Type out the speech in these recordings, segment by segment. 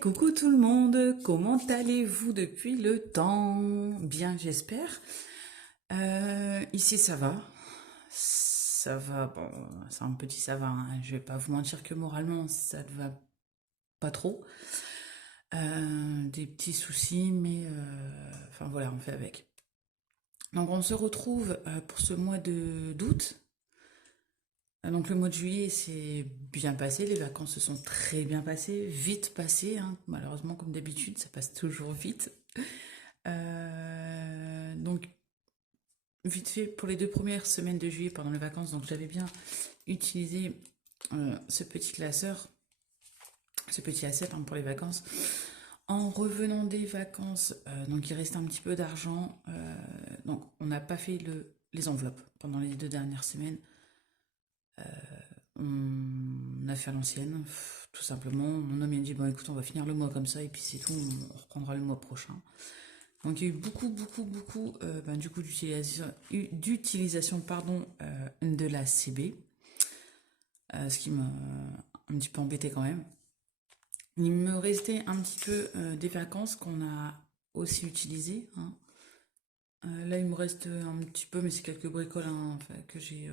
Coucou tout le monde, comment allez-vous depuis le temps? Bien, j'espère. Ici, ça va. Ça va, bon, c'est un petit ça va, hein. Je vais pas vous mentir que moralement, ça ne va pas trop. Des petits soucis, mais enfin voilà, on fait avec. Donc, on se retrouve pour ce mois d'août. Donc, le mois de juillet s'est bien passé, les vacances se sont très bien passées, vite passées, hein. Malheureusement, comme d'habitude, ça passe toujours vite. Donc, vite fait, pour les 2 premières semaines de juillet pendant les vacances, donc j'avais bien utilisé ce petit classeur, ce petit asset hein, pour les vacances. En revenant des vacances, donc il restait un petit peu d'argent. Donc, on n'a pas fait les enveloppes pendant les 2 dernières semaines. On a fait à l'ancienne, tout simplement. Mon homme il a dit bon écoute, on va finir le mois comme ça et puis c'est tout, on reprendra le mois prochain. Donc il y a eu beaucoup du coup d'utilisation pardon, de la CB, ce qui m'a un petit peu embêté quand même. Il me restait un petit peu des vacances qu'on a aussi utilisées, hein. Là il me reste un petit peu, mais c'est quelques bricoles hein, enfin, que j'ai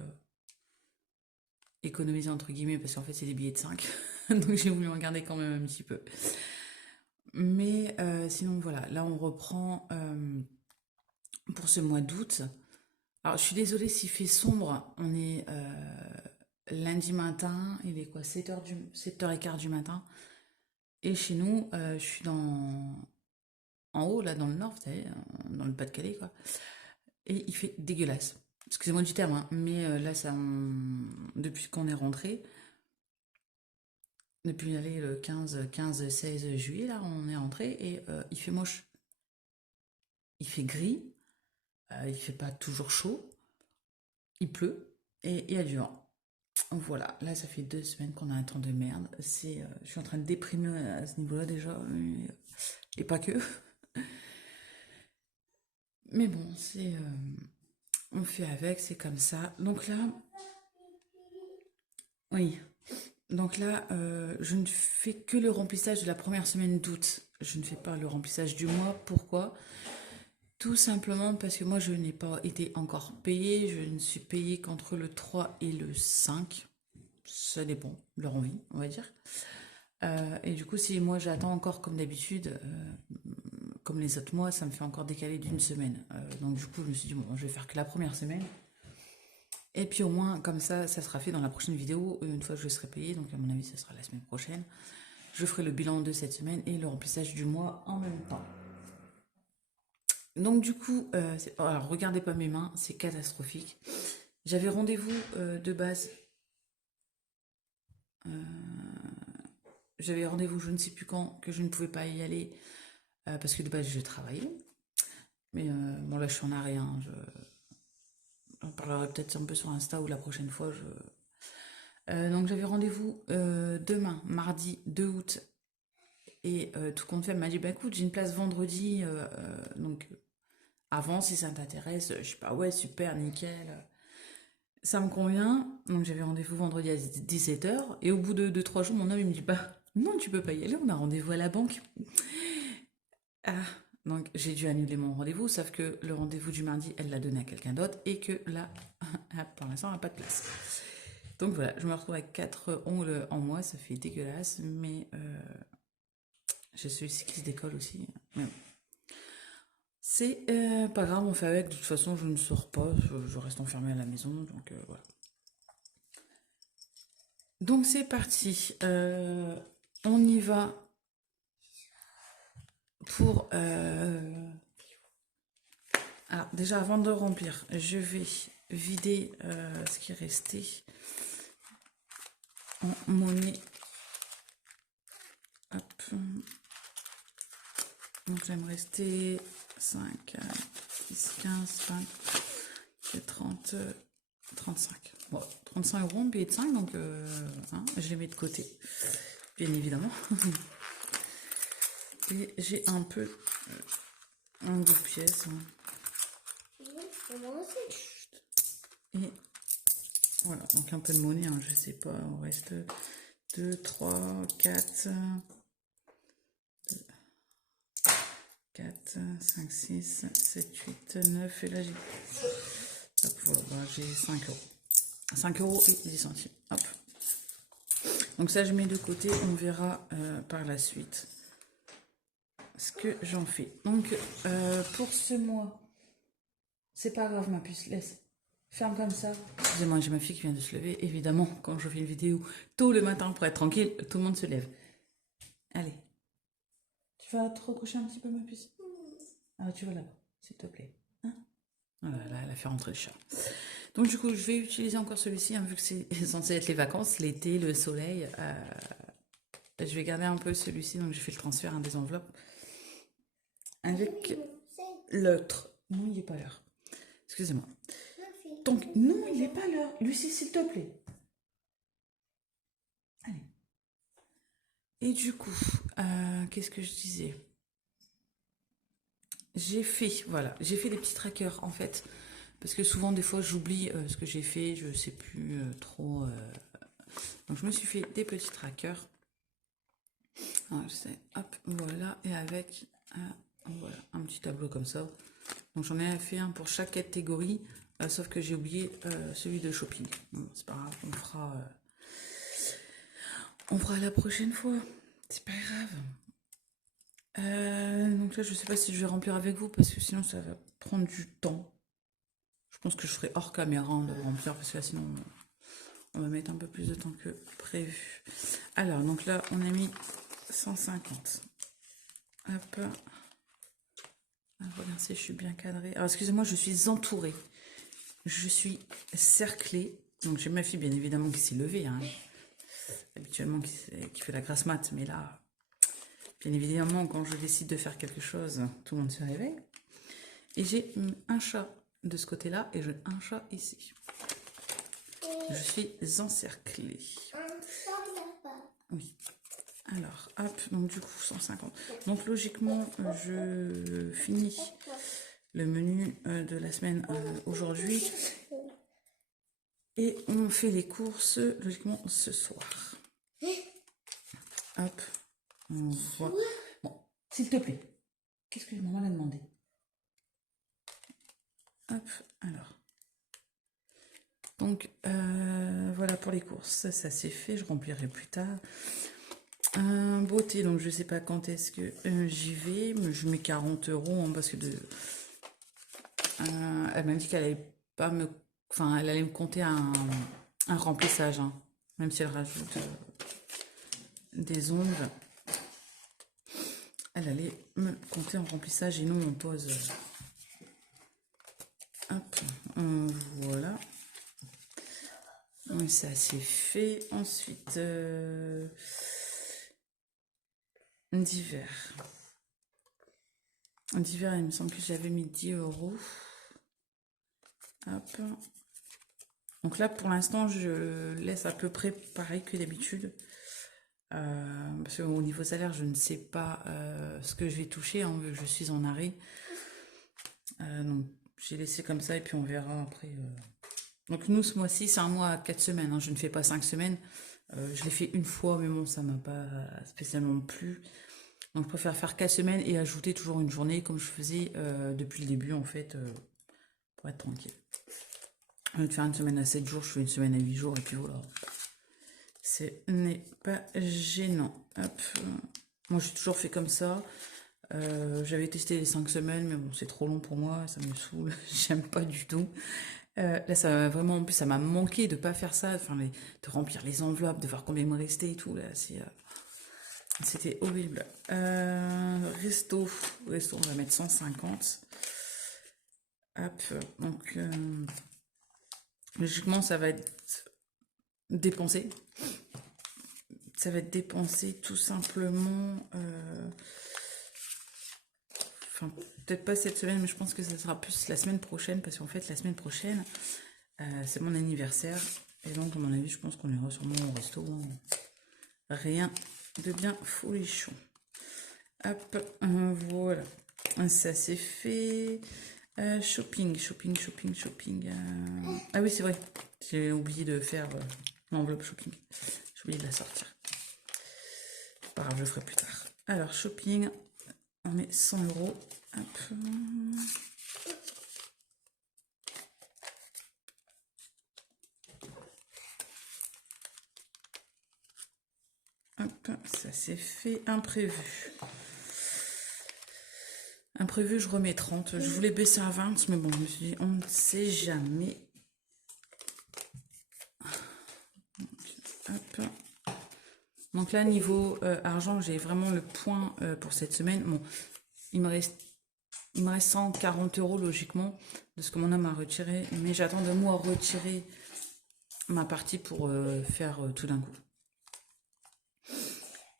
économisé entre guillemets parce qu'en fait c'est des billets de 5 donc j'ai voulu en garder quand même un petit peu. Mais sinon voilà, là on reprend pour ce mois d'août. Alors, je suis désolée s'il fait sombre. On est lundi matin. Il est quoi 7h15 du matin. Et chez nous, je suis en haut, là, dans le nord, vous savez, dans le Pas-de-Calais, quoi. Et il fait dégueulasse. Excusez-moi du terme, hein, mais là, depuis qu'on est rentré, depuis allez, le 15, 16 juillet, là, on est rentré et il fait moche. Il fait gris. Il fait pas toujours chaud. Il pleut et il y a du vent. Voilà, là ça fait 2 semaines qu'on a un temps de merde. Je suis en train de déprimer à ce niveau-là déjà, et pas que. Mais bon, on fait avec, c'est comme ça. Donc là, oui. Donc là, je ne fais que le remplissage de la première semaine d'août. Je ne fais pas le remplissage du mois. Pourquoi? Tout simplement parce que moi, je n'ai pas été encore payée. Je ne suis payée qu'entre le 3 et le 5. Ça dépend, leur envie, on va dire. Et du coup, si moi j'attends encore comme d'habitude, comme les autres mois, ça me fait encore décaler d'1 semaine. Donc du coup, je me suis dit, bon, je vais faire que la première semaine. Et puis au moins, comme ça sera fait dans la prochaine vidéo, une fois que je serai payée. Donc à mon avis, ça sera la semaine prochaine. Je ferai le bilan de cette semaine et le remplissage du mois en même temps. Donc du coup, alors regardez pas mes mains, c'est catastrophique. J'avais rendez-vous de base. euh, J'avais rendez-vous je ne sais plus quand, que je ne pouvais pas y aller parce que de base je travaillais. Mais bon, là je suis en arrêt, hein. On parlera peut-être un peu sur Insta ou la prochaine fois. Donc j'avais rendez-vous demain, mardi 2 août. Et tout compte fait, elle m'a dit bah écoute, j'ai une place vendredi. Donc avant, si ça t'intéresse, je sais pas, ouais, super, nickel. Ça me convient. Donc j'avais rendez-vous vendredi à 17h. Et au bout de 2-3 jours, mon homme il me dit bah non, tu peux pas y aller, on a rendez-vous à la banque. Ah, donc j'ai dû annuler mon rendez-vous, sauf que le rendez-vous du mardi, elle l'a donné à quelqu'un d'autre et que là, pour l'instant, elle n'a pas de place. Donc voilà, je me retrouve avec 4 ongles en moi, ça fait dégueulasse, mais j'ai celui-ci qui se décolle aussi. Mais bon. C'est pas grave, on fait avec, de toute façon, je ne sors pas, je reste enfermée à la maison, donc voilà. Donc c'est parti, on y va pour... Alors déjà, avant de remplir, je vais vider ce qui est resté en monnaie. Hop. Donc là, il me restait 5, 10, 15, 20, 30, 35. Bon, 35 euros en billet de 5, donc hein, je les mets de côté, bien évidemment. Et j'ai un peu en 2 pièces. Et voilà, donc un peu de monnaie, hein, je sais pas, on reste 2, 3, 4, 4, 5, 6, 7, 8, 9. Et là, j'ai 5 euros. 5 euros et 10 centimes. Hop. Donc ça, je mets de côté. On verra par la suite ce que j'en fais. Donc, pour ce mois, c'est pas grave, ma puce. Laisse. Ferme comme ça. Excusez-moi, j'ai ma fille qui vient de se lever. Évidemment, quand je fais une vidéo tôt le matin pour être tranquille, tout le monde se lève. Allez. Tu vas te recoucher un petit peu, ma puce? Ah, tu vas là-bas, s'il te plaît. Hein? Voilà, là, elle a fait rentrer le chat. Donc, du coup, je vais utiliser encore celui-ci, hein, vu que c'est censé être les vacances, l'été, le soleil. Je vais garder un peu celui-ci, donc j'ai fait le transfert des enveloppes. Avec l'autre. Non, il n'est pas l'heure. Excusez-moi. Donc, non, il n'est pas l'heure. Lucie, s'il te plaît. Allez. Et du coup, qu'est-ce que je disais? J'ai fait des petits trackers, en fait. Parce que souvent, des fois, j'oublie ce que j'ai fait. Je ne sais plus trop. Donc, je me suis fait des petits trackers. Alors, hop, voilà. Et avec voilà, un petit tableau comme ça. Donc, j'en ai fait un pour chaque catégorie. Sauf que j'ai oublié celui de shopping. Bon, c'est pas grave, on fera la prochaine fois. C'est pas grave. Donc là, je sais pas si je vais remplir avec vous parce que sinon, ça va prendre du temps. Je pense que je ferai hors caméra de remplir parce que là, sinon, on va mettre un peu plus de temps que prévu. Alors, donc là, on a mis 150. Hop. Regarde si je suis bien cadrée. Alors, excusez-moi, je suis entourée. Je suis cerclée. Donc, j'ai ma fille, bien évidemment, qui s'est levée. Hein. Habituellement, qui fait la grasse mat. Mais là, bien évidemment, quand je décide de faire quelque chose, tout le monde se réveille. Et j'ai un chat de ce côté-là et j'ai un chat ici. Je suis encerclée. Oui. Alors, hop, donc du coup, 150. Donc, logiquement, je finis le menu de la semaine aujourd'hui. Et on fait les courses, logiquement, ce soir. Hop, on voit. Bon, s'il te plaît, qu'est-ce que maman l'a demandé? Hop, alors. Donc, voilà pour les courses. Ça c'est fait, je remplirai plus tard. Beauté, donc je sais pas quand est-ce que j'y vais. Mais je mets 40 euros hein, parce que elle m'a dit qu'elle allait pas me... Enfin, elle allait me compter un remplissage. Hein, même si elle rajoute des ongles. Elle allait me compter en remplissage et nous on pose. Hop, voilà. Oui, ça c'est fait. Ensuite, d'hiver. D'hiver, il me semble que j'avais mis 10 euros. Hop. Donc là, pour l'instant, je laisse à peu près pareil que d'habitude. Parce qu'au niveau salaire, je ne sais pas ce que je vais toucher, hein, vu que je suis en arrêt. Donc, j'ai laissé comme ça et puis on verra après. Donc nous, ce mois-ci, c'est un mois à 4 semaines. Hein, je ne fais pas 5 semaines. Je l'ai fait une fois, mais bon, ça m'a pas spécialement plu. Donc je préfère faire 4 semaines et ajouter toujours une journée comme je faisais depuis le début, en fait, pour être tranquille. Au lieu de faire une semaine à 7 jours, je fais une semaine à 8 jours et puis voilà. Ce n'est pas gênant. Hop. Moi, j'ai toujours fait comme ça. J'avais testé les 5 semaines, mais bon, c'est trop long pour moi, ça me saoule, j'aime pas du tout. Là, ça m'a vraiment, en plus, ça m'a manqué de pas faire ça, enfin, de remplir les enveloppes, de voir combien il me restait et tout. Là, c'était horrible. Resto, on va mettre 150. Hop, donc, logiquement, ça va être dépensé. Ça va être dépensé tout simplement. Enfin, peut-être pas cette semaine, mais je pense que ça sera plus la semaine prochaine, parce qu'en fait, la semaine prochaine, c'est mon anniversaire. Et donc, à mon avis, je pense qu'on ira sûrement au resto. Rien de bien folichon. Hop, voilà. Ça, c'est fait. Shopping. Ah oui, c'est vrai. J'ai oublié de faire l'enveloppe shopping. J'ai oublié de la sortir. Pas grave, je le ferai plus tard. Alors, shopping. on met 100 euros. Hop. Hop, ça c'est fait. Imprévu. Imprévu, je remets 30. Je voulais baisser à 20, mais bon, je me suis dit, on ne sait jamais. Hop. Donc là, niveau argent, j'ai vraiment le point pour cette semaine. Bon, il me reste 140 euros logiquement de ce que mon homme a retiré, mais j'attends de moi retirer ma partie pour faire tout d'un coup.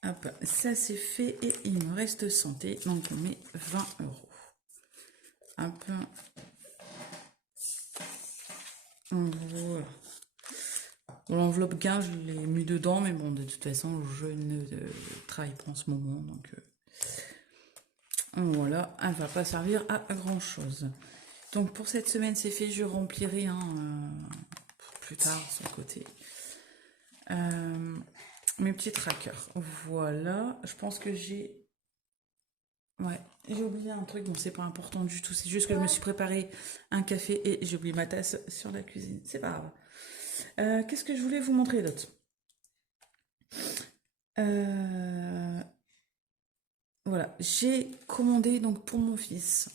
Hop, ça c'est fait et il me reste santé, donc on met 20 euros. Hop. Voilà. Bon, l'enveloppe gain, je l'ai mis dedans, mais bon, de toute façon, je ne travaille pas en ce moment, donc voilà, elle va pas servir à grand chose. Donc pour cette semaine, c'est fait, je remplirai plus tard sur le côté. Mes petits trackers. Voilà, je pense que j'ai... Ouais, j'ai oublié un truc, bon c'est pas important du tout, c'est juste que je me suis préparé un café et j'ai oublié ma tasse sur la cuisine, c'est pas grave. Qu'est-ce que je voulais vous montrer d'autre? Voilà, j'ai commandé donc pour mon fils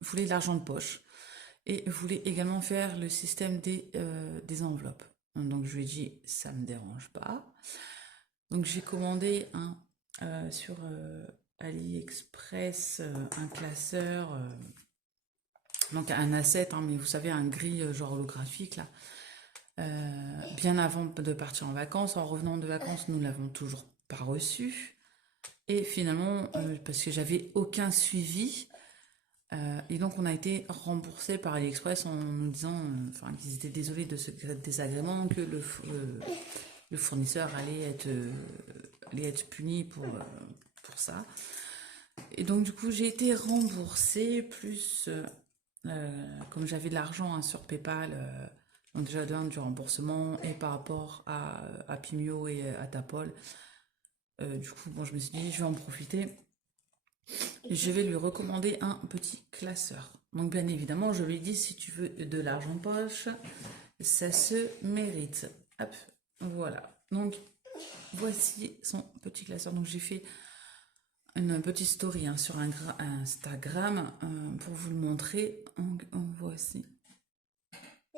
voulait de l'argent de poche et voulait également faire le système des enveloppes. Donc je lui ai dit ça me dérange pas. Donc j'ai commandé sur AliExpress un classeur, donc un A7, mais vous savez un gris genre holographique là. Bien avant de partir en vacances, en revenant de vacances, nous l'avons toujours pas reçu. Et finalement, parce que j'avais aucun suivi, et donc on a été remboursé par AliExpress en nous disant qu'ils étaient désolés de ce désagrément, que le fournisseur allait être puni pour ça. Et donc du coup j'ai été remboursée, plus comme j'avais de l'argent sur PayPal, donc déjà du remboursement, et par rapport à Pimio et à Tapol, du coup bon, je me suis dit je vais en profiter. Je vais lui recommander un petit classeur. Donc bien évidemment, je lui ai dit si tu veux de l'argent de poche, ça se mérite. Hop, voilà. Donc voici son petit classeur. Donc j'ai fait une petite story sur Instagram pour vous le montrer. Donc voici.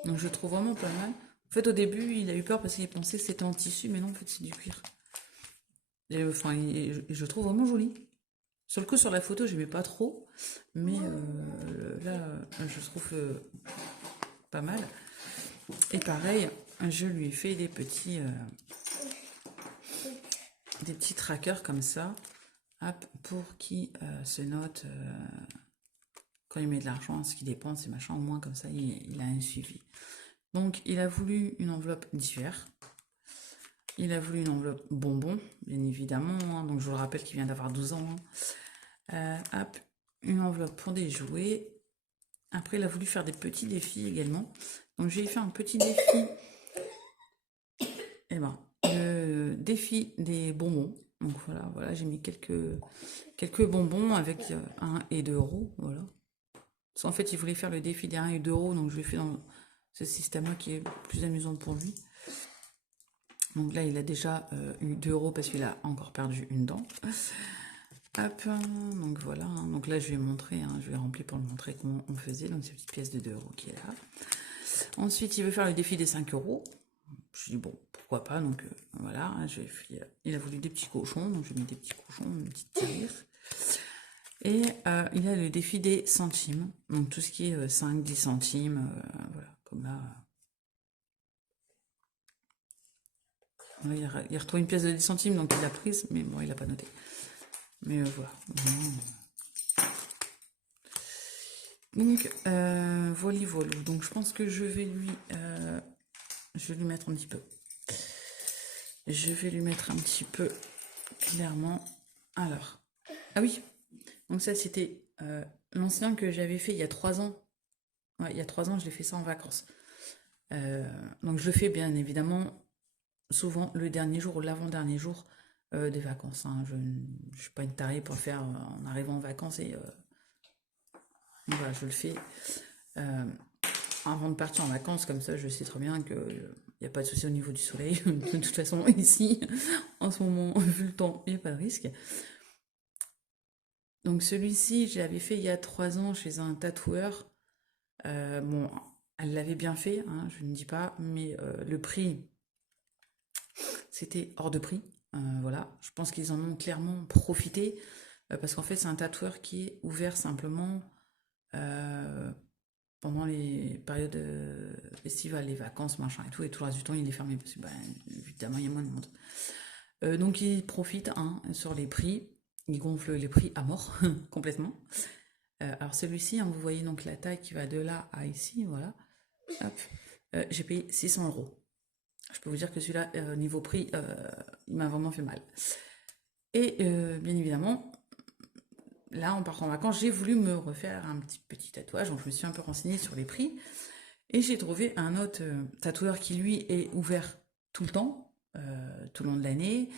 Donc je trouve vraiment pas mal. En fait au début il a eu peur parce qu'il pensait que c'était en tissu, mais non en fait c'est du cuir. Et, je trouve vraiment joli. Sur le coup, sur la photo, je n'aimais pas trop, mais là, je trouve pas mal. Et pareil, je lui ai fait des petits trackers comme ça, hop, pour qu'il se note quand il met de l'argent, ce qu'il dépense et machin, au moins comme ça, il a un suivi. Donc, il a voulu une enveloppe d'hiver. Il a voulu une enveloppe bonbon, bien évidemment. Donc, je vous le rappelle qu'il vient d'avoir 12 ans. Hop, une enveloppe pour des jouets. Après, il a voulu faire des petits défis également. Donc, j'ai fait un petit défi. Et ben, le défi des bonbons. Donc, voilà, j'ai mis quelques bonbons avec 1 et 2 euros. Voilà. Parce qu'en fait, il voulait faire le défi des 1 et 2 euros. Donc, je l'ai fait dans ce système-là qui est plus amusant pour lui. Donc là, il a déjà eu 2 euros parce qu'il a encore perdu une dent. Hop, donc voilà, donc là je vais montrer, je vais remplir pour le montrer comment on faisait, donc cette petite pièce de 2 euros qui est là. Ensuite, il veut faire le défi des 5 euros. Je dis bon, pourquoi pas, donc voilà, il a voulu des petits cochons, donc j'ai mis des petits cochons, une petite tirelire. Et il a le défi des centimes, donc tout ce qui est 5, 10 centimes, voilà, comme là. Il a retrouvé une pièce de 10 centimes, donc il l'a prise, mais bon, il l'a pas noté. Mais voilà. Donc, voilà. Donc, je pense que je vais lui mettre un petit peu. Je vais lui mettre un petit peu, clairement. Alors, ah oui. Donc ça, c'était l'ancien que j'avais fait il y a 3 ans. Ouais, il y a 3 ans, je l'ai fait ça en vacances. Donc, je le fais bien évidemment souvent le dernier jour ou l'avant-dernier jour des vacances. Hein. Je ne suis pas une tarée pour le faire en arrivant en vacances et voilà, je le fais avant de partir en vacances, comme ça je sais très bien qu'il n'y a pas de souci au niveau du soleil. De toute façon, ici, en ce moment, vu le temps, il n'y a pas de risque. Donc celui-ci, je l'avais fait il y a 3 ans chez un tatoueur. Bon, elle l'avait bien fait, hein, je ne dis pas, mais le prix, c'était hors de prix. Voilà, je pense qu'ils en ont clairement profité, parce qu'en fait, c'est un tatoueur qui est ouvert simplement pendant les périodes estivales, les vacances, machin et tout le reste du temps, il est fermé, parce que, évidemment, il y a moins de monde. Donc, il profite hein, sur les prix, il gonfle les prix à mort, complètement. Alors, celui-ci, hein, vous voyez donc la taille qui va de là à ici, voilà. Hop. J'ai payé 600 euros. Je peux vous dire que celui-là, niveau prix, il m'a vraiment fait mal. Et bien évidemment, là, en partant en vacances, j'ai voulu me refaire un petit tatouage. Donc, je me suis un peu renseignée sur les prix. Et j'ai trouvé un autre tatoueur qui, lui, est ouvert tout le temps, tout le long de l'année.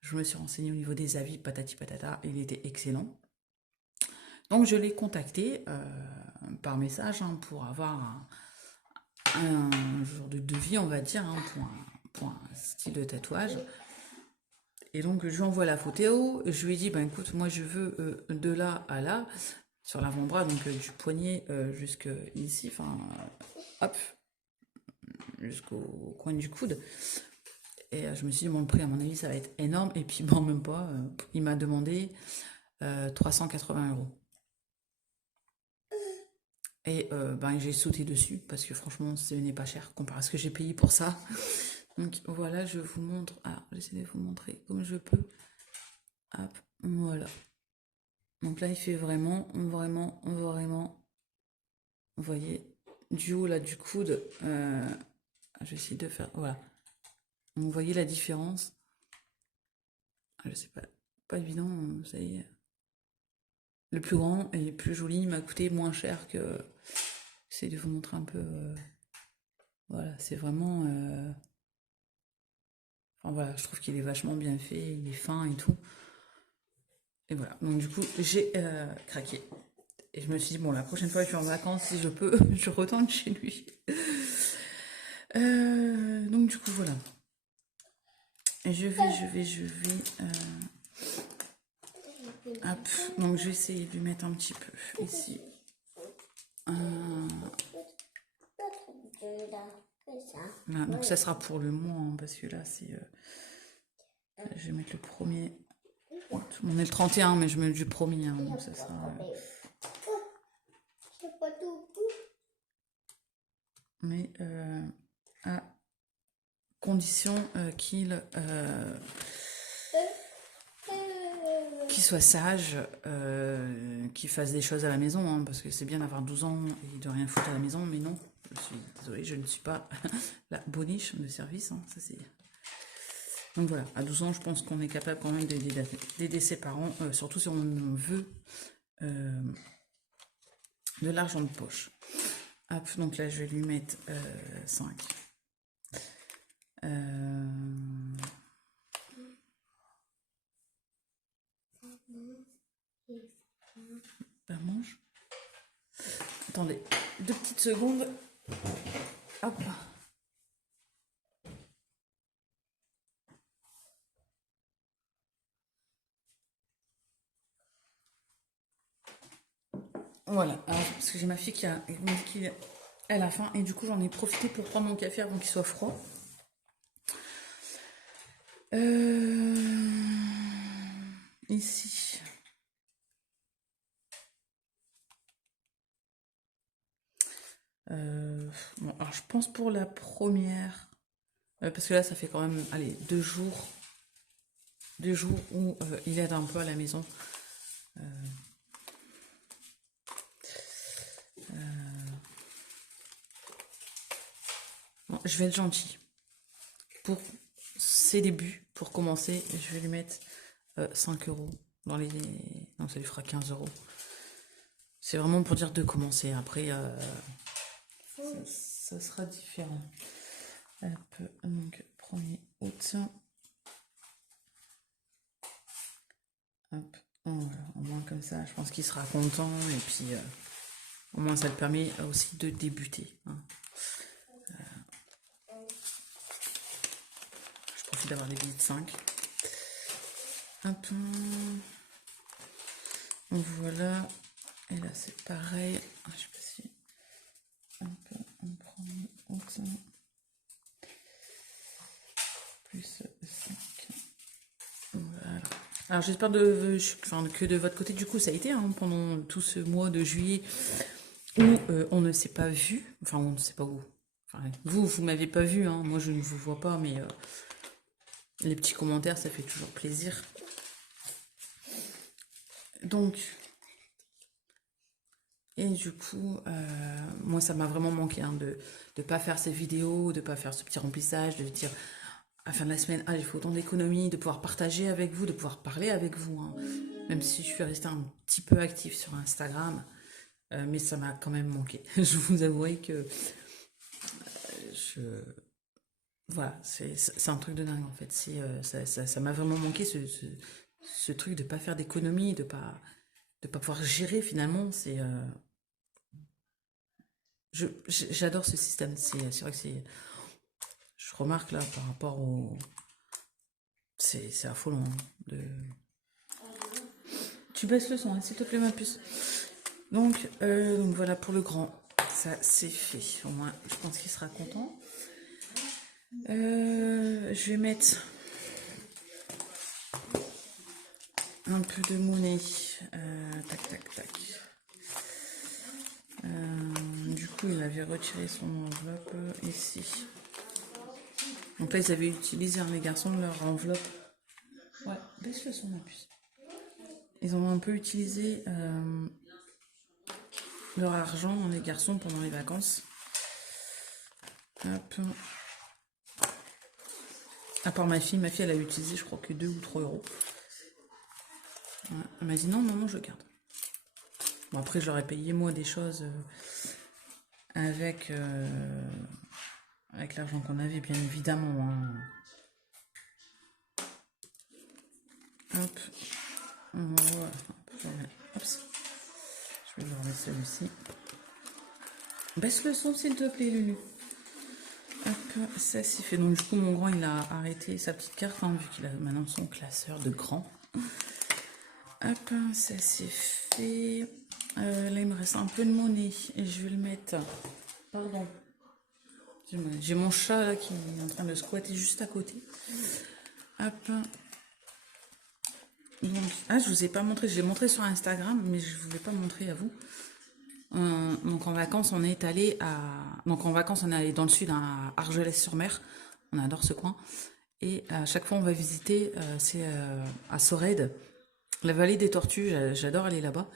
Je me suis renseignée au niveau des avis, patati patata. Il était excellent. Donc, je l'ai contacté par message hein, pour avoir un genre de devis, on va dire, hein, pour un style de tatouage. Et donc, je lui envoie la photo. Je lui ai dit, ben écoute, moi, je veux de là à là, sur l'avant-bras, donc du poignet jusqu'ici, enfin, hop, jusqu'au coin du coude. Et je me suis dit, bon, le prix, à mon avis, ça va être énorme. Et puis, bon, même pas, il m'a demandé 380 euros. Et j'ai sauté dessus, parce que franchement, ce n'est pas cher comparé à ce que j'ai payé pour ça. Donc voilà, je vous montre. Alors, j'essaie de vous montrer comme je peux. Hop, voilà. Donc là, il fait vraiment, vraiment, vraiment, vous voyez, du haut là du coude. Je vais essayer de faire, voilà. Donc, vous voyez la différence. Je sais pas, pas évident, ça y est. Le plus grand et plus joli, il m'a coûté moins cher que. J'essaie de vous montrer un peu. Voilà, c'est vraiment. Enfin voilà, je trouve qu'il est vachement bien fait, il est fin et tout. Et voilà, donc du coup, j'ai craqué. Et je me suis dit, bon, la prochaine fois que je suis en vacances, si je peux, je retourne chez lui. Donc du coup, voilà. Et je vais. Hop, donc je vais essayer de lui mettre un petit peu ici. Là, donc ça sera pour le mois, hein, parce que là, c'est... je vais mettre le premier. On est le 31, mais je mets du premier, hein, donc ça sera... mais à condition qu'il soit sage, qu'il fasse des choses à la maison, hein, parce que c'est bien d'avoir 12 ans et de rien foutre à la maison, mais non, je suis désolée, je ne suis pas la boniche de service, hein, ça c'est... Donc voilà, à 12 ans, je pense qu'on est capable quand même d'aider ses parents, surtout si on veut de l'argent de poche. Hop, donc là, je vais lui mettre 5. Mange. Attendez, 2 petites secondes. Hop. Voilà, alors, parce que j'ai ma fille qui a elle a faim et du coup j'en ai profité pour prendre mon café avant qu'il soit froid. Ici. Bon, alors je pense pour la première, parce que là ça fait quand même, allez, 2 jours où il aide un peu à la maison. Bon, je vais être gentille. Pour ses débuts, pour commencer, je vais lui mettre 5 euros. Donc ça lui fera 15 euros. C'est vraiment pour dire de commencer. Après, ça sera différent. Hop, donc 1er août. Hop. Voilà, au moins comme ça, je pense qu'il sera content. Et puis, au moins, ça le permet aussi de débuter. Hein. Je profite d'avoir des billets de 5. Hop. Voilà. Et là, c'est pareil. Je sais pas si... on prend autant. Plus 5. Voilà. Alors, j'espère que de votre côté, du coup, ça a été hein, pendant tout ce mois de juillet où on ne s'est pas vu. Enfin, on ne sait pas où. Enfin, vous m'avez pas vu. Hein, moi, je ne vous vois pas, mais les petits commentaires, ça fait toujours plaisir. Donc... Et du coup, moi, ça m'a vraiment manqué hein, de ne pas faire ces vidéos, de ne pas faire ce petit remplissage, de dire à la fin de la semaine, ah, j'ai fait autant d'économies, de pouvoir partager avec vous, de pouvoir parler avec vous. Hein. Même si je suis restée un petit peu active sur Instagram, mais ça m'a quand même manqué. Je vous avouerai que voilà, c'est un truc de dingue en fait. Ça m'a vraiment manqué ce truc de ne pas faire d'économies, de pas pouvoir gérer finalement. J'adore ce système. C'est vrai que c'est. Je remarque là par rapport au. C'est affolant. Hein, Tu baisses le son, hein, s'il te plaît, ma puce. Donc voilà pour le grand. Ça c'est fait. Au moins, je pense qu'il sera content. Je vais mettre un peu de monnaie. Tac, tac, tac. Du coup, il avait retiré son enveloppe ici. Donc là, ils avaient utilisé, hein, les garçons, leur enveloppe. Ouais, baisse le son, ma puce. Ils ont un peu utilisé leur argent, les garçons, pendant les vacances. Hop. À part ma fille, elle a utilisé, je crois que 2 ou 3 euros. Ouais. Elle m'a dit non, maman, je garde. Bon, après, je leur ai payé, moi, des choses avec l'argent qu'on avait, bien évidemment. Hein. Hop. Voilà. Hop. Je vais leur remettre celui-ci. Baisse le son, s'il te plaît, Lulu. Hop, ça c'est fait. Donc du coup, mon grand, il a arrêté sa petite carte, hein, vu qu'il a maintenant son classeur de grand. Hop, ça c'est fait. Là, il me reste un peu de monnaie et je vais le mettre. Pardon. J'ai mon chat là qui est en train de squatter juste à côté. Hop. Donc, je vous ai pas montré. Je l'ai montré sur Instagram, mais je ne vous l'ai pas montré à vous. Donc en vacances, on est allé dans le sud, à Argelès-sur-Mer. On adore ce coin. Et à chaque fois, on va visiter, c'est à Sorède, la vallée des tortues. J'adore aller là-bas.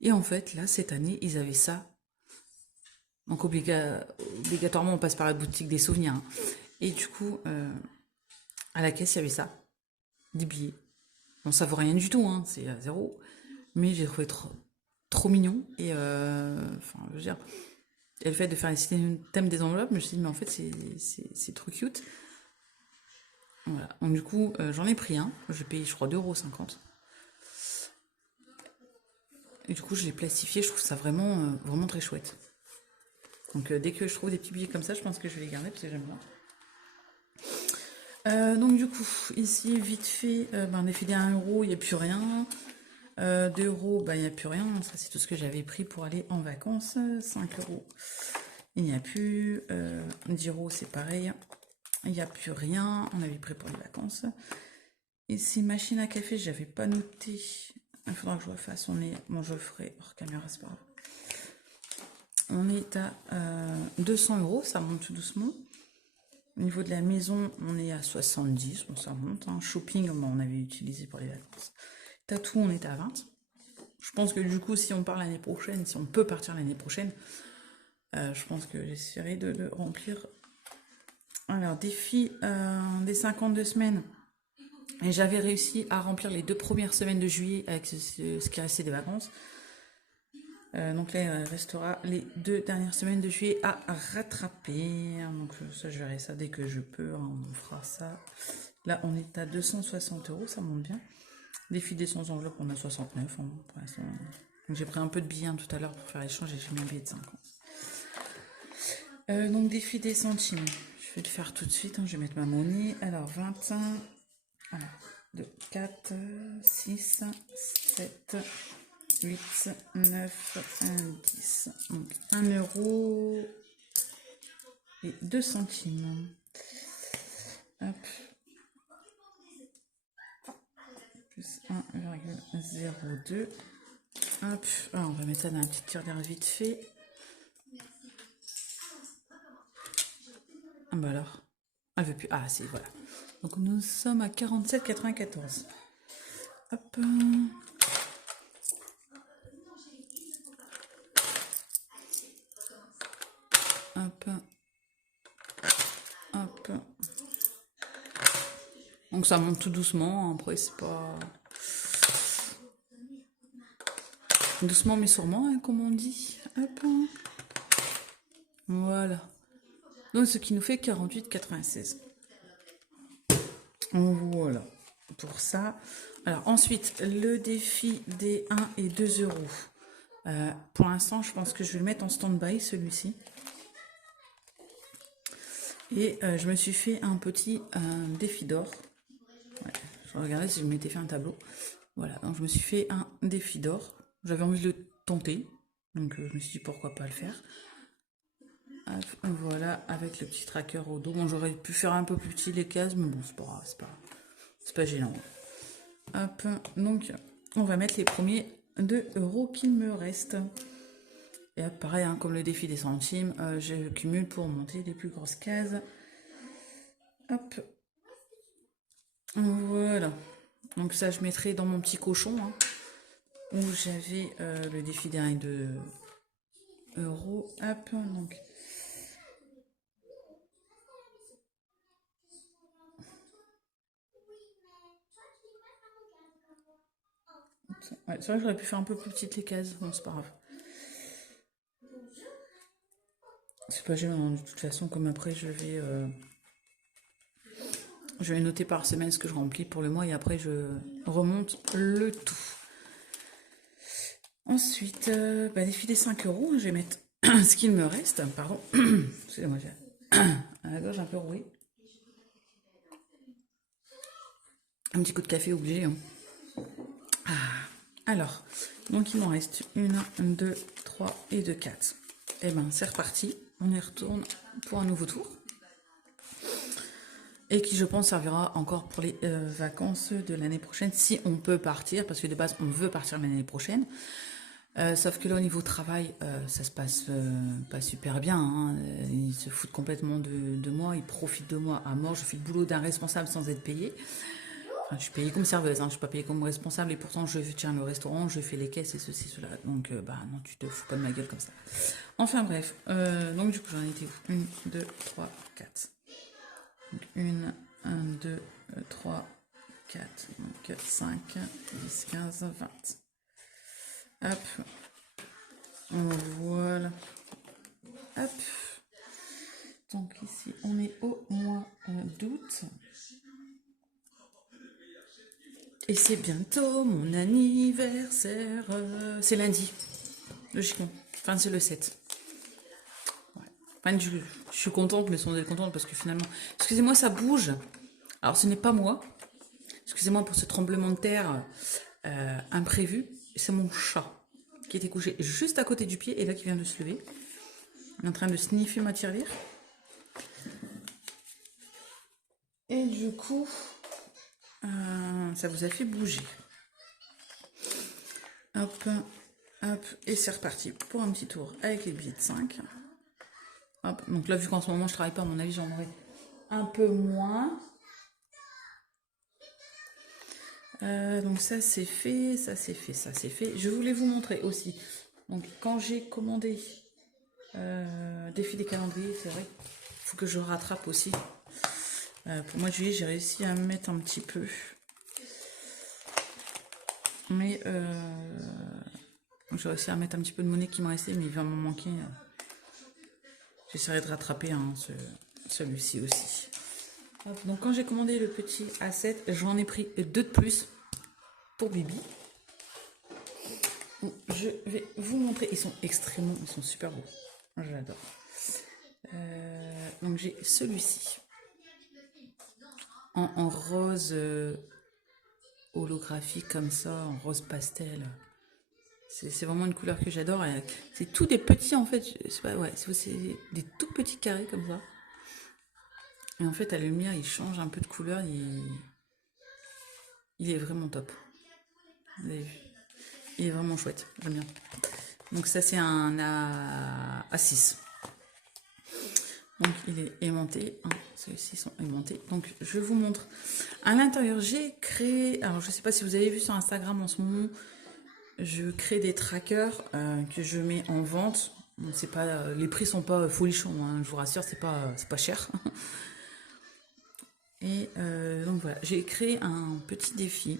Et en fait, là, cette année, ils avaient ça. Donc obligatoirement, on passe par la boutique des souvenirs. Hein. Et du coup, à la caisse, il y avait ça. Des billets. Bon, ça vaut rien du tout, hein, c'est à 0. Mais j'ai trouvé trop mignon. Et enfin, je veux dire, et le fait de faire les systèmes des enveloppes, je me suis dit, mais en fait, c'est trop cute. Voilà. Donc, du coup, j'en ai pris un. J'ai payé, je crois, 2,50 €. Et du coup, je l'ai plastifié. Je trouve ça vraiment très chouette. Donc, dès que je trouve des petits billets comme ça, je pense que je vais les garder parce que j'aime bien. Donc, du coup, ici, vite fait, on a fait des 1 €, il n'y a plus rien. 2 €, il n'y a plus rien. Ça, c'est tout ce que j'avais pris pour aller en vacances. 5 €, il n'y a plus. 10 €, c'est pareil. Il n'y a plus rien. On avait pris pour les vacances. Ici, machine à café, j'avais pas noté. Il faudra que je refasse. Bon, je le ferai hors caméra, c'est pas grave. On est à 200 €, ça monte tout doucement. Au niveau de la maison, on est à 70, bon, ça monte. Hein. Shopping, on avait utilisé pour les vacances. Tatou, on est à 20. Je pense que du coup, si on part l'année prochaine, si on peut partir l'année prochaine, je pense que j'essaierai de le remplir. Alors, défi des 52 semaines. Et j'avais réussi à remplir les 2 premières semaines de juillet avec ce qui restait des vacances. Donc là, il restera les 2 dernières semaines de juillet à rattraper. Donc ça, je verrai ça dès que je peux. Hein, on fera ça. Là, on est à 260 €, ça monte bien. Défi des 100 enveloppes, on a 69 hein, pour l'instant. J'ai pris un peu de billets tout à l'heure pour faire l'échange et j'ai mis un billet de 50. Donc défi des centimes. Je vais le faire tout de suite, hein, je vais mettre ma monnaie. Alors 21, alors, 2, 4, 6, 7, 8, 9, 10. Donc 1 euro et 2 centimes. Hop. Plus 1,02. Hop. Alors, on va mettre ça dans un petit tirelire vite fait. Ah bah alors. Elle veut plus. Ah si, voilà. Donc nous sommes à 47,94. Hop. Hop. Hop. Donc ça monte tout doucement. Après, c'est pas... Doucement mais sûrement, hein, comme on dit. Hop. Voilà. Donc ce qui nous fait 48,96. Voilà. Pour ça. Alors ensuite, le défi des 1 et 2 euros. Pour l'instant, je pense que je vais le mettre en stand-by, celui-ci. Et je me suis fait un petit défi d'or. Ouais, je regardais si je m'étais fait un tableau. Voilà, donc je me suis fait un défi d'or. J'avais envie de le tenter. Donc je me suis dit pourquoi pas le faire. Hop, voilà, avec le petit tracker au dos. Bon, j'aurais pu faire un peu plus petit les cases, mais bon, c'est pas grave, c'est pas gênant. Hop, donc on va mettre les premiers 2 euros qu'il me reste. Et hop, pareil, hein, comme le défi des centimes, je cumule pour monter les plus grosses cases. Hop. Voilà. Donc ça, je mettrai dans mon petit cochon, hein, où j'avais le défi des 1 et 2 euros. Hop, donc... Ouais, c'est vrai que j'aurais pu faire un peu plus petite les cases. Bon, c'est pas grave. C'est pas gênant, de toute façon, comme après, je vais noter par semaine ce que je remplis pour le mois et après, je remonte le tout. Ensuite, défi des 5 euros, je vais mettre ce qu'il me reste. Pardon. Excusez-moi, j'ai la gorge un peu rouée. Un petit coup de café obligé. Hein. Alors, donc il m'en reste 1, 2, 3 et 2, 4. Et ben, c'est reparti. On y retourne pour un nouveau tour. Et qui, je pense, servira encore pour les vacances de l'année prochaine, si on peut partir, parce que de base, on veut partir l'année prochaine. Sauf que là, au niveau travail, ça se passe pas super bien. Hein. Ils se foutent complètement de moi, ils profitent de moi à mort. Je fais le boulot d'un responsable sans être payée. Enfin, je suis payée comme serveuse, hein, je suis pas payée comme responsable, et pourtant je tiens le restaurant, je fais les caisses et ceci, cela. Donc, non, tu te fous pas de ma gueule comme ça. Enfin, bref. Donc, du coup, j'en étais où 1, 2, 3, 4. Donc, 1, 2, 3, 4. Donc, 5, 10, 15, 20. Hop. Voilà. Hop. Donc, ici, on est au mois d'août. Et c'est bientôt mon anniversaire. C'est lundi, logiquement. Enfin, c'est le 7. Ouais. Enfin, je suis contente, mais sans être contente parce que finalement... Excusez-moi, ça bouge. Alors, ce n'est pas moi. Excusez-moi pour ce tremblement de terre imprévu. C'est mon chat qui était couché juste à côté du pied et là qui vient de se lever. Il est en train de sniffer ma tirelire. Et du coup... ça vous a fait bouger. Hop, hop, et c'est reparti pour un petit tour avec les billets de 5. Hop, donc là, vu qu'en ce moment je travaille pas, à mon avis, j'en aurai un peu moins. Donc ça c'est fait, ça c'est fait, ça c'est fait. Je voulais vous montrer aussi. Donc quand j'ai commandé défi des calendriers, c'est vrai, il faut que je rattrape aussi. Pour moi, juillet, j'ai réussi à me mettre un petit peu. Mais j'ai réussi à mettre un petit peu de monnaie qui me restait, mais il va m'en manquer. J'essaierai de rattraper hein, celui-ci aussi. Donc quand j'ai commandé le petit A7, j'en ai pris 2 de plus. pour Bibi. Je vais vous montrer. Ils sont super beaux. J'adore. Donc j'ai celui-ci en rose holographique comme ça, en rose pastel. C'est vraiment une couleur que j'adore. C'est tout des petits en fait. C'est des tout petits carrés comme ça. Et en fait à la lumière il change un peu de couleur. Il est vraiment top. Vous avez vu? Il est vraiment chouette. J'aime bien. Donc ça c'est un A6. Donc il est aimanté, hein, ceux-ci sont aimantés. Donc je vous montre. À l'intérieur, j'ai créé, alors je ne sais pas si vous avez vu sur Instagram en ce moment, je crée des trackers que je mets en vente. Donc, c'est pas, les prix sont pas folichons, hein, je vous rassure, c'est pas cher. Et donc voilà, j'ai créé un petit défi.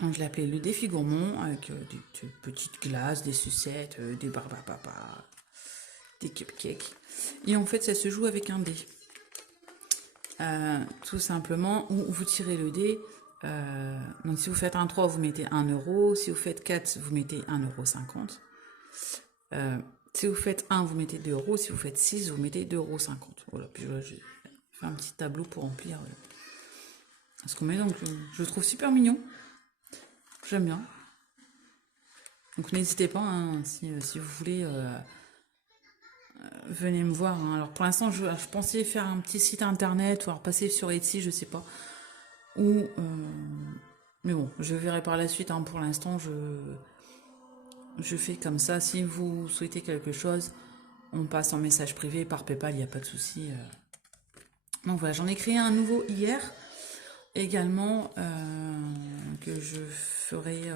Donc, je l'ai appelé le défi gourmand avec des petites glaces, des sucettes, des barbapapa, des cupcakes. Et en fait, ça se joue avec un dé. Tout simplement, où vous tirez le dé. Donc, si vous faites un 3, vous mettez 1 euro. Si vous faites 4, vous mettez 1,50 €. Si vous faites 1, vous mettez 2 euros. Si vous faites 6, vous mettez 2,50 €. Voilà, puis voilà, j'ai fait un petit tableau pour remplir ce qu'on met. Donc, je le trouve super mignon. J'aime bien. Donc, n'hésitez pas, hein, si vous voulez... venez me voir. Hein. Alors pour l'instant, je pensais faire un petit site internet ou alors passer sur Etsy, je sais pas. Ou mais bon, je verrai par la suite. Hein. Pour l'instant, je fais comme ça. Si vous souhaitez quelque chose, on passe en message privé par PayPal, il n'y a pas de souci. Donc voilà, j'en ai créé un nouveau hier également que je ferai.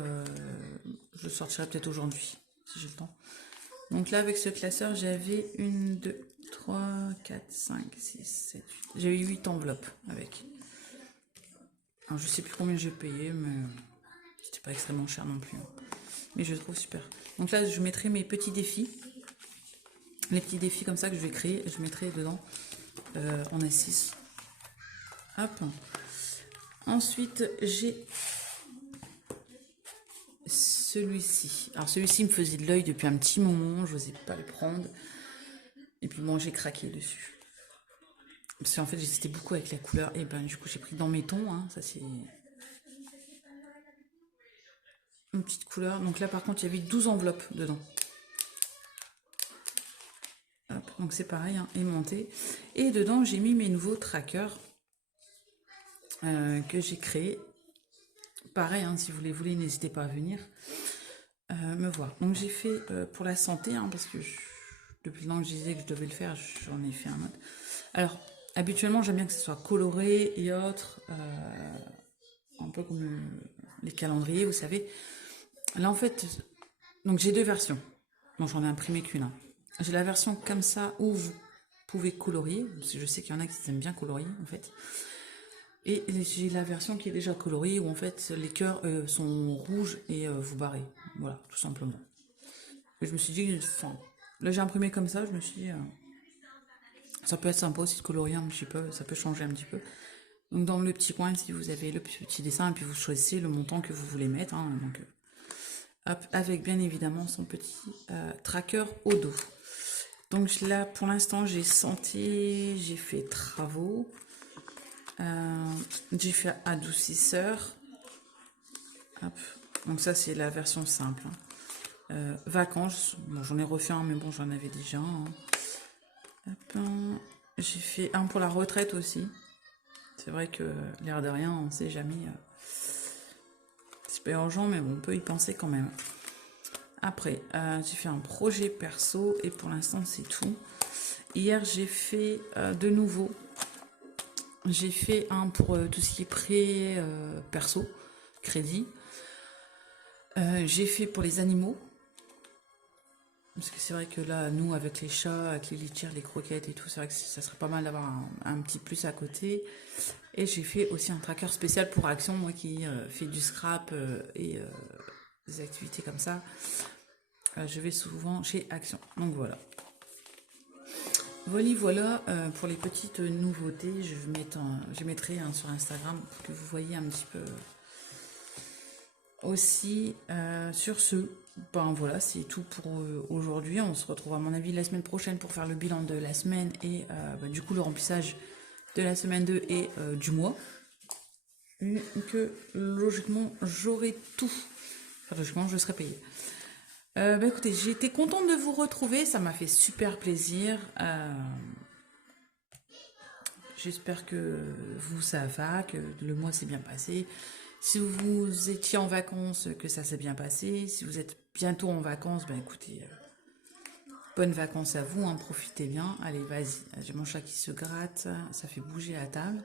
Je sortirai peut-être aujourd'hui si j'ai le temps. Donc là, avec ce classeur, j'avais 1, 2, 3, 4, 5, 6, 7, 8. J'ai eu 8 enveloppes avec. Alors, je sais plus combien j'ai payé, mais c'était pas extrêmement cher non plus. Mais je trouve super. Donc là, je mettrai mes petits défis. Les petits défis comme ça que je vais créer, je mettrai dedans en A6. Hop. Ensuite, j'ai celui-ci. Alors celui-ci me faisait de l'œil depuis un petit moment, je n'osais pas le prendre. Et puis bon, j'ai craqué dessus. Parce qu'en fait, j'hésitais beaucoup avec la couleur. Et ben du coup, j'ai pris dans mes tons. Hein, ça c'est une petite couleur. Donc là, par contre, il y avait 12 enveloppes dedans. Hop, donc c'est pareil, hein, aimanté. Et dedans, j'ai mis mes nouveaux trackers que j'ai créés. Pareil, hein, si vous les voulez, n'hésitez pas à venir me voir. Donc j'ai fait pour la santé, hein, parce que depuis le temps que je disais que je devais le faire, j'en ai fait un autre. Alors, habituellement, j'aime bien que ce soit coloré et autres, un peu comme les calendriers, vous savez. Là, en fait, donc j'ai deux versions. Bon, j'en ai imprimé qu'une. Hein. J'ai la version comme ça où vous pouvez colorier, parce que je sais qu'il y en a qui aiment bien colorier, en fait. Et j'ai la version qui est déjà coloriée où en fait les cœurs sont rouges et vous barrez. Voilà, tout simplement. Et je me suis dit, enfin, là j'ai imprimé comme ça, je me suis dit, ça peut être sympa aussi de colorier un petit peu, ça peut changer un petit peu. Donc dans le petit coin, si vous avez le petit dessin, et puis vous choisissez le montant que vous voulez mettre. Hein, donc, hop, avec bien évidemment son petit tracker au dos. Donc là, pour l'instant, j'ai santé, j'ai fait travaux. J'ai fait adoucisseur. Hop. Donc ça c'est la version simple. Hein. Vacances, bon, j'en ai refait un mais bon j'en avais déjà. Hein. Hop. J'ai fait un pour la retraite aussi. C'est vrai que l'air de rien, on sait jamais. C'est pas urgent mais bon, on peut y penser quand même. Après, j'ai fait un projet perso et pour l'instant c'est tout. Hier j'ai fait de nouveau. J'ai fait un pour tout ce qui est prêt perso, crédit. J'ai fait pour les animaux. Parce que c'est vrai que là, nous, avec les chats, avec les litières, les croquettes et tout, c'est vrai que ça serait pas mal d'avoir un petit plus à côté. Et j'ai fait aussi un tracker spécial pour Action, moi qui fais du scrap et des activités comme ça. Je vais souvent chez Action. Donc voilà. Voilà, pour les petites nouveautés, je mettrai sur Instagram pour que vous voyez un petit peu aussi, sur ce, ben voilà, c'est tout pour aujourd'hui. On se retrouve à mon avis la semaine prochaine pour faire le bilan de la semaine et du coup le remplissage de la semaine 2 et du mois. Que logiquement j'aurai tout. Enfin, logiquement je serai payée. Bah écoutez, j'ai été contente de vous retrouver, ça m'a fait super plaisir. J'espère que vous, ça va, que le mois s'est bien passé. Si vous étiez en vacances, que ça s'est bien passé. Si vous êtes bientôt en vacances, ben écoutez, bonnes vacances à vous, hein, profitez bien. Allez, vas-y, j'ai mon chat qui se gratte, ça fait bouger la table.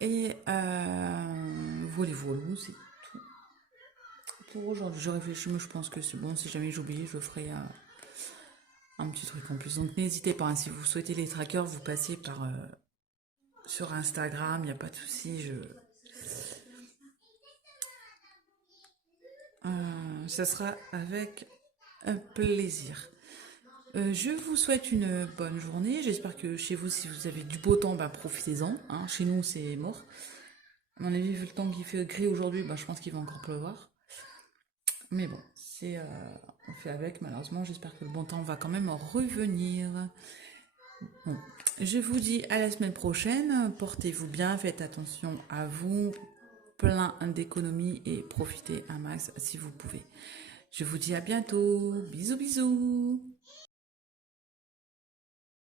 Et voilà, c'est tout pour aujourd'hui. Je réfléchis, mais je pense que c'est bon. Si jamais j'oublie, je ferai un petit truc en plus. Donc n'hésitez pas, hein, si vous souhaitez les trackers, vous passez par sur Instagram, il n'y a pas de souci. Ça sera avec un plaisir. Je vous souhaite une bonne journée. J'espère que chez vous, si vous avez du beau temps, bah, profitez-en. Hein. Chez nous, c'est mort. À mon avis, vu le temps qu'il fait gris aujourd'hui, bah, je pense qu'il va encore pleuvoir. Mais bon, on fait avec, malheureusement. J'espère que le bon temps va quand même revenir. Bon. Je vous dis à la semaine prochaine. Portez-vous bien, faites attention à vous. Plein d'économies et profitez un max si vous pouvez. Je vous dis à bientôt. Bisous, bisous.